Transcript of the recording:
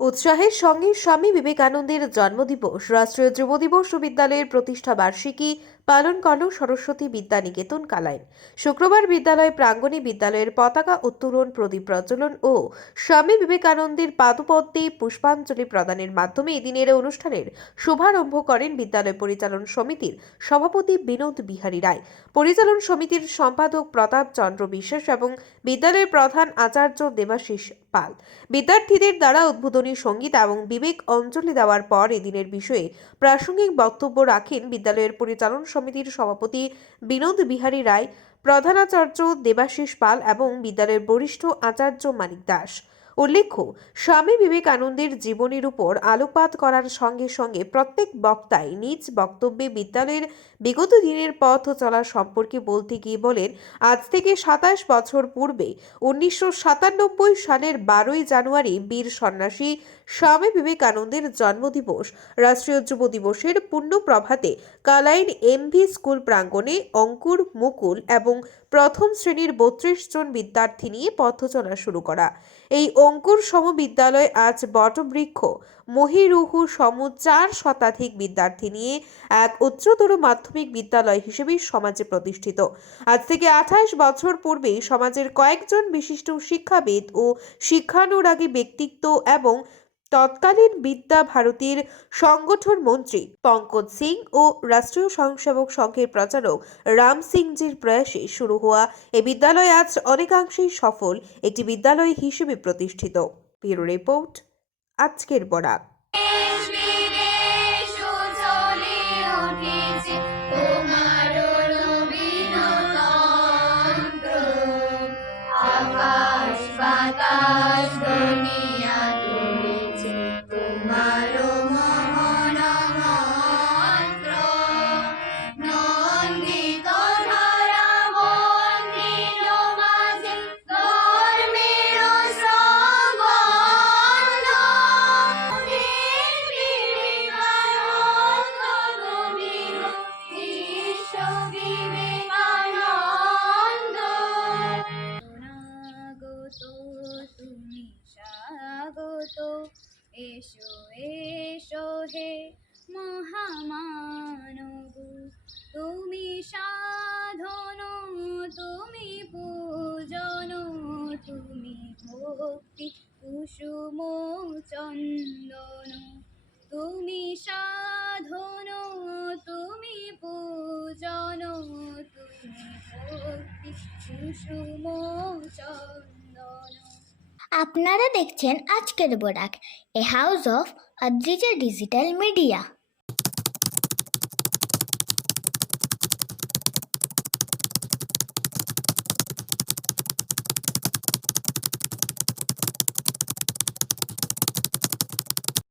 উৎসাহের সঙ্গে স্বামী বিবেকানন্দের জন্মদিবস রাষ্ট্রীয় যুব দিবস ও বিদ্যালয়ের প্রতিষ্ঠা বার্ষিকী পালন করল সরস্বতী বিদ্যা নিকেতন কালাইন। শুক্রবার বিদ্যালয় প্রাঙ্গণে বিদ্যালয়ের পতাকা উত্তোলন, প্রদীপ প্রজ্বলন ও স্বামী বিবেকানন্দের পাদপদ্মে পুষ্পাঞ্জলি প্রদানের মাধ্যমে এদিনের অনুষ্ঠানের শুভারম্ভ করেন বিদ্যালয় পরিচালন সমিতির সভাপতি বিনোদ বিহারী রায়। পরিচালন সমিতির সম্পাদক প্রতাপ চন্দ্র বিশ্বাস এবং বিদ্যালয়ের প্রধান আচার্য দেবাশিস পাল। বিদ্যার্থীদের দ্বারা উদ্বোধনী সংগীত এবং বিবেক অঞ্জলি দেওয়ার পর এদিনের বিষয়ে প্রাসঙ্গিক বক্তব্য রাখেন বিদ্যালয়ের পরিচালন সমিতির সভাপতি বিনোদ বিহারী রায় প্রধানাচার্য দেবাশিস পাল এবং বিদ্যালয়ের বরিষ্ঠ আচার্য মানিক দাস। উল্লেখ্য, স্বামী বিবেকানন্দের জীবনের উপর আলোকপাত করার সঙ্গে সঙ্গে প্রত্যেক বক্তাই নিজ বক্তব্যে বিদ্যালয়ের বিগত দিনের পথ চলা সম্পর্কে বলতে গিয়ে বলেন, আজ থেকে সাতাশ বছর পূর্বে উনিশশো সাতানব্বই সালের বারোই জানুয়ারি বীর সন্ন্যাসী স্বামী বিবেকানন্দের জন্মদিবস, রাষ্ট্রীয় যুব দিবসের পূর্ণ প্রভাতে কালাইন এমভি স্কুল প্রাঙ্গণে অঙ্কুর, মুকুল এবং প্রথম শ্রেণির বত্রিশ জন বিদ্যার্থী নিয়ে পথ চলা শুরু করা। এই অঙ্কুর সম বিদ্যালয় আজ বটবৃক্ষ। মহিরুহু সম চার শতাধিক বিদ্যার্থী নিয়ে এক উচ্চতর মাধ্যমিক বিদ্যালয় হিসেবে সমাজে প্রতিষ্ঠিত। আজ থেকে আঠাশ বছর পূর্বে সমাজের কয়েকজন বিশিষ্ট শিক্ষাবিদ ও শিক্ষানুরাগী ব্যক্তিত্ব এবং তৎকালীন বিদ্যা ভারতীর সংগঠন মন্ত্রী পঙ্কজ সিং ও রাষ্ট্রীয় স্বয়ংসেবক সংঘের প্রচারক রাম সিংজির প্রয়াসে শুরু হওয়া এই বিদ্যালয় আজ অনেকাংশেই সফল, একটি বিদ্যালয় হিসেবে প্রতিষ্ঠিত। ব্যুরো রিপোর্ট, আজকের বরাক তুমি স্বাগত। এসো এসো হে মহামানব। তুমি সাধন, তুমি পূজন, তুমি ভক্তি, কুসুম, চন্দন। তুমি সাধন, তুমি পূজন, তুমি ভক্তি, কুসুম, চন্দন। আপনারা দেখছেন আজকের Borak a house of Adrija digital media.